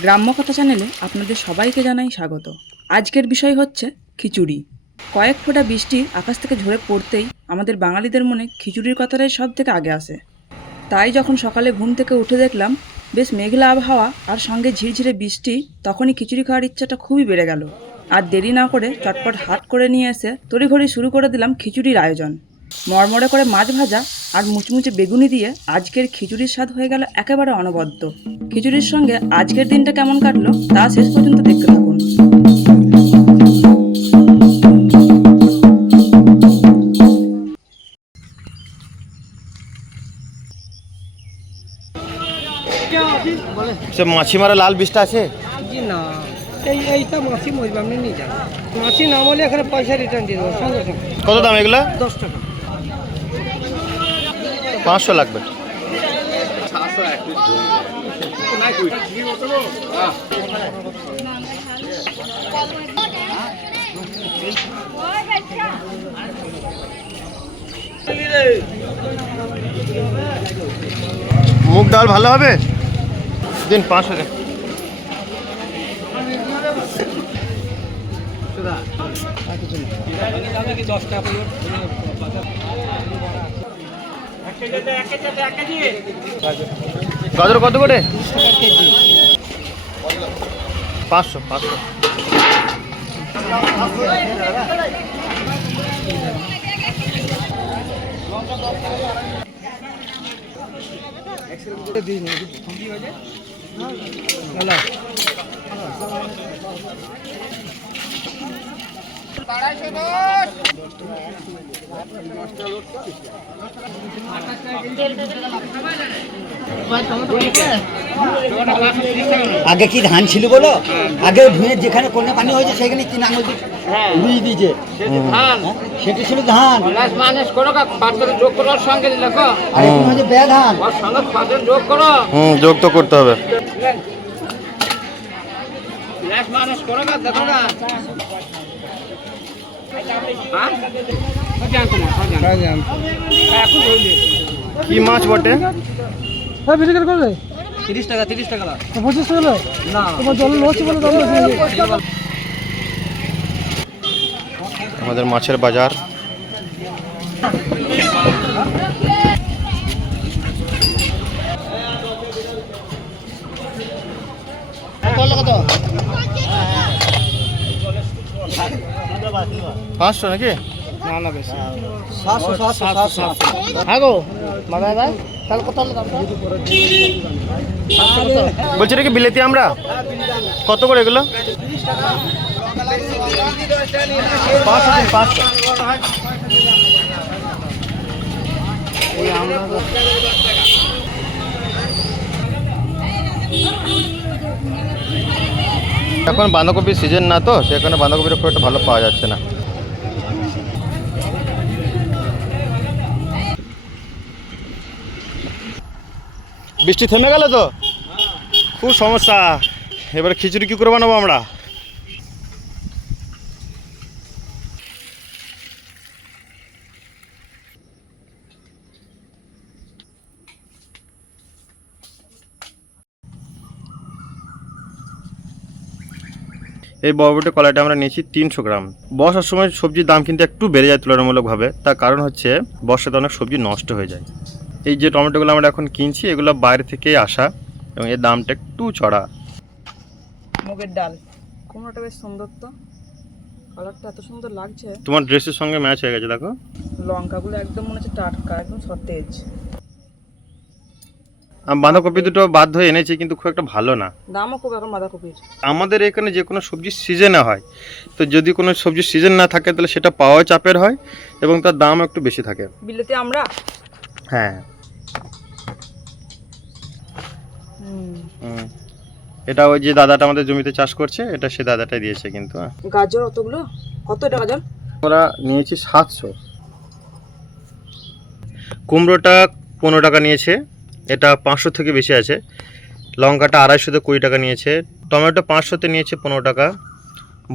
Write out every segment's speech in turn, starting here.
গ্রাম্য কথা চ্যানেলে আপনাদের সবাইকে জানাই স্বাগত। আজকের বিষয় হচ্ছে খিচুড়ি। কয়েক ফোঁটা বৃষ্টি আকাশ থেকে ঝরে পড়তেই আমাদের বাঙালিদের মনে খিচুড়ির কথাটাই সব থেকে আগে আসে। তাই যখন সকালে ঘুম থেকে উঠে দেখলাম, বেশ মেঘলা আবহাওয়া আর সঙ্গে ঝিরঝিরে বৃষ্টি, তখনই খিচুড়ি খাওয়ার ইচ্ছাটা খুবই বেড়ে গেল। আর দেরি না করে চটপট হাট করে নিয়ে এসে তড়িঘড়ি শুরু করে দিলাম খিচুড়ির আয়োজন। মরমরে করে মাছ ভাজা আর মুচমুচে বেগুনি দিয়ে আজকের খিচুড়ির স্বাদ হয়ে গেল একেবারে অনবদ্য। খিচুড়ির সঙ্গে আজকের দিনটা কেমন কাটলো তা শেষ পর্যন্ত দেখতে থাকুন। সে মাছি মারা লাল বিষটা আছে? না এই এইটা মাছি মরবে আপনি নিয়ে যান। মাছি না মরলে এখানে পয়সা রিটার্ন দিয়ে দেবো কত দাম এগুলো? দশ টাকা। পাঁচশো লাগবে। মুগ ডাল ভালো হবে? দিন পাঁচশো দিন গাজর কত করে? পাঁচশো পাঁচশো। হ্যালো আগে কি ধান ছিল বলো? আগে ধুয়ে যেখানে কোনে পানি হয়েছে সেখানে তিন আঙুল দিয়ে রুই দিয়েছে। হ্যাঁ? সেটা ছিল ধান। মানুষ করো যোগ করো সঙ্গে লেখো আর এখন হচ্ছে বেয়া ধান। ওর সঙ্গে যোগ করো। হুম যোগ তো করতে হবে। মানুষ করো দেখো না। কি মাছ বটে? হ্যাঁ বিক্রি করবে? তিরিশ টাকা তিরিশ টাকা পঁচিশ টাকা না। তোমার জল লসি বলে দাম আমাদের মাছের বাজার। পাঁচশো নাকি? না না বেশি সাতশো সাতশো। সাতশো। হ্যাঁ গো মাদা ভাই তাহলে কত বলছি নাকি বিলেতি আমরা? কত করে এগুলো? পাঁচশো দিন পাঁচশো। এখন বাঁধাকপির সিজন না তো, সেখানে বাঁধাকপির খুব একটা ভালো পাওয়া যাচ্ছে না। বৃষ্টি থেমে গেল তো? খুব সমস্যা। এবার খিচুড়ি কী করে বানাবো আমরা? এই বরবটি কলাইটা আমরা নিয়েছি তিনশো গ্রাম। বর্ষার সময় সবজির দাম কিন্তু একটু বেড়ে যায় তুলনামূলকভাবে তার কারণ হচ্ছে বর্ষাতে অনেক সবজি নষ্ট হয়ে যায়। এই যে টমেটোগুলো আমরা এখন কিনছি এগুলো বাইরে থেকেই আসা এবং এর দামটা একটু চড়া। মুগের ডাল। কুমড়োটা বেশ সুন্দর তো। কালারটা এত সুন্দর লাগছে। তোমার ড্রেসের সঙ্গে ম্যাচ হয়ে গেছে দেখো। লঙ্কাগুলো একদম মনে হচ্ছে টাটকা একদম সতেজ। বাঁধাকপি দুটো বাধ্য হয়ে এনেছি কিন্তু খুব একটা ভালো না। দামও খুব এখন বাঁধাকপির। আমাদের এখানে যে কোনো সবজির সিজনে হয় তো যদি কোনো সবজির সিজন না থাকে তাহলে সেটা পাওয়া চাপের হয় এবং তার দাম একটু বেশি থাকে। বিলেতে আমরা? হ্যাঁ। এটা ওই যে দাদাটা আমাদের জমিতে চাষ করছে এটা সে দাদাটাই দিয়েছে কিন্তু হ্যাঁ। গাজর অতগুলো? কত এটা গাজর? আমরা নিয়েছি সাতশো। কুমড়োটা পনেরো টাকা নিয়েছে এটা পাঁচশো থেকে বেশি আছে। লঙ্কাটা আড়াইশোতে কুড়ি টাকা নিয়েছে। টমেটো পাঁচশোতে নিয়েছে পনেরো টাকা।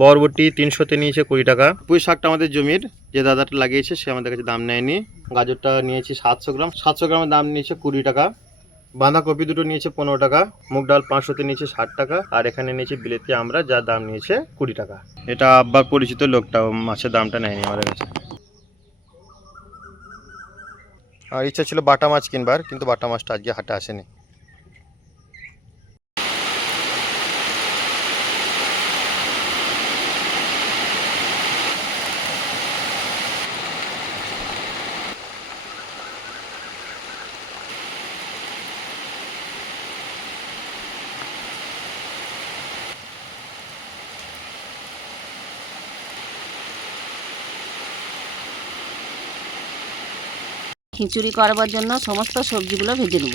বরবটি তিনশোতে নিয়েছে কুড়ি টাকা। পুঁই শাকটা আমাদের জমির, যে দাদাটা লাগিয়েছে, সে আমাদের কাছে দাম নেয়নি। গাজরটা নিয়েছি সাতশো গ্রাম। সাতশো গ্রামের দাম নিয়েছে কুড়ি টাকা। বাঁধাকপি দুটো নিয়েছে পনেরো টাকা। মুগ ডাল পাঁচশোতে নিয়েছে ষাট টাকা। আর এখানে নিয়েছে বিলেতি আমরা যার দাম নিয়েছে কুড়ি টাকা। এটা আব্বার পরিচিত লোকটা মাছের দামটা নেয়নি আমাদের কাছে আর ইচ্ছা ছিল বাটা মাছ কিনবার কিন্তু বাটা মাছটা আজকে হাটে আসেনি। খিচুড়ি করবার জন্য সমস্ত সবজিগুলো ভেজে নেব।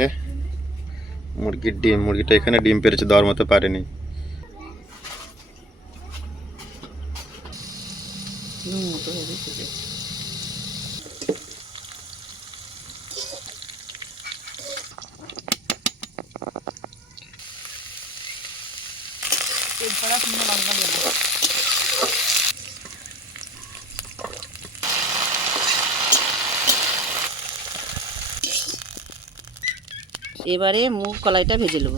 এই মুরগির ডিম মুরগিটা এখানে ডিম পেরেছে দেওয়ার মতো পারেনি। এবারে মুগ কলাইটা ভেজে নেব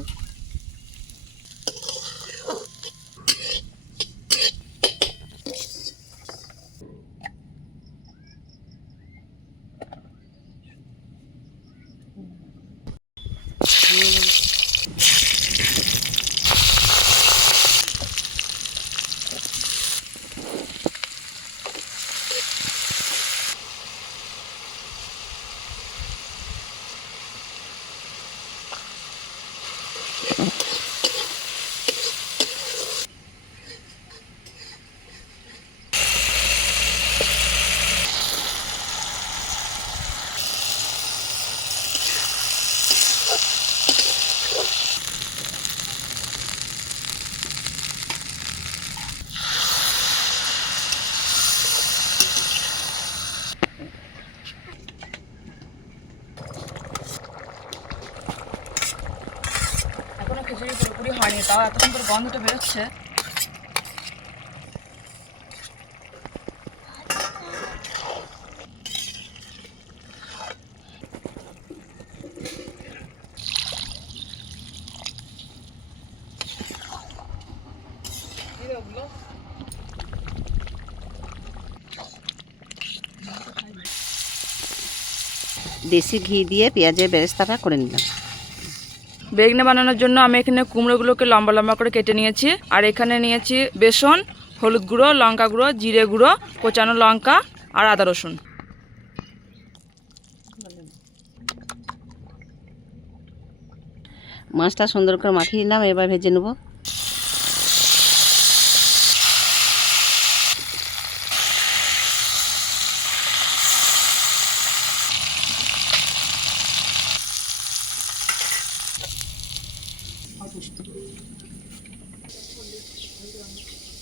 এখনও খিচুড়ি পুরোপুরি হয়নি তাও এত সুন্দর গন্ধটা বেরোচ্ছে। দেশি ঘি দিয়ে পেঁয়াজের বেরেস্তাটা করে নিলাম। বেগনে বানানোর জন্য আমি এখানে কুমড়োগুলোকে লম্বা লম্বা করে কেটে নিয়েছি। আর এখানে নিয়েছি বেসন, হলুদ গুঁড়ো, লঙ্কা গুঁড়ো, জিরে গুঁড়ো, কোচানো লঙ্কা আর আদা রসুন। মাছটা সুন্দর করে মাখিয়ে নিলাম, এবার ভেজে নেব। 再放点红点。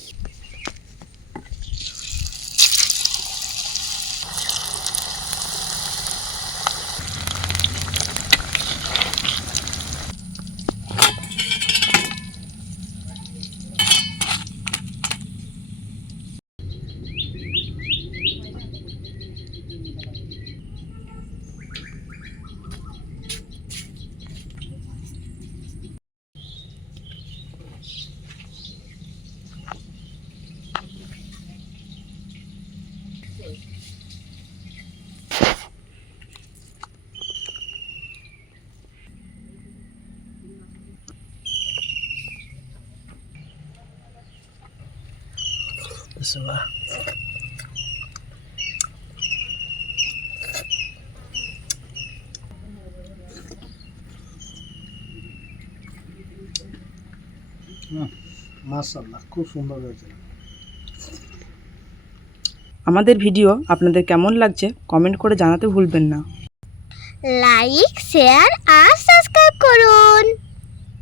মাশাল্লাহ খুব সুন্দর হয়েছে আমাদের ভিডিও আপনাদের কেমন লাগছে কমেন্ট করে জানাতে ভুলবেন না। লাইক শেয়ার আর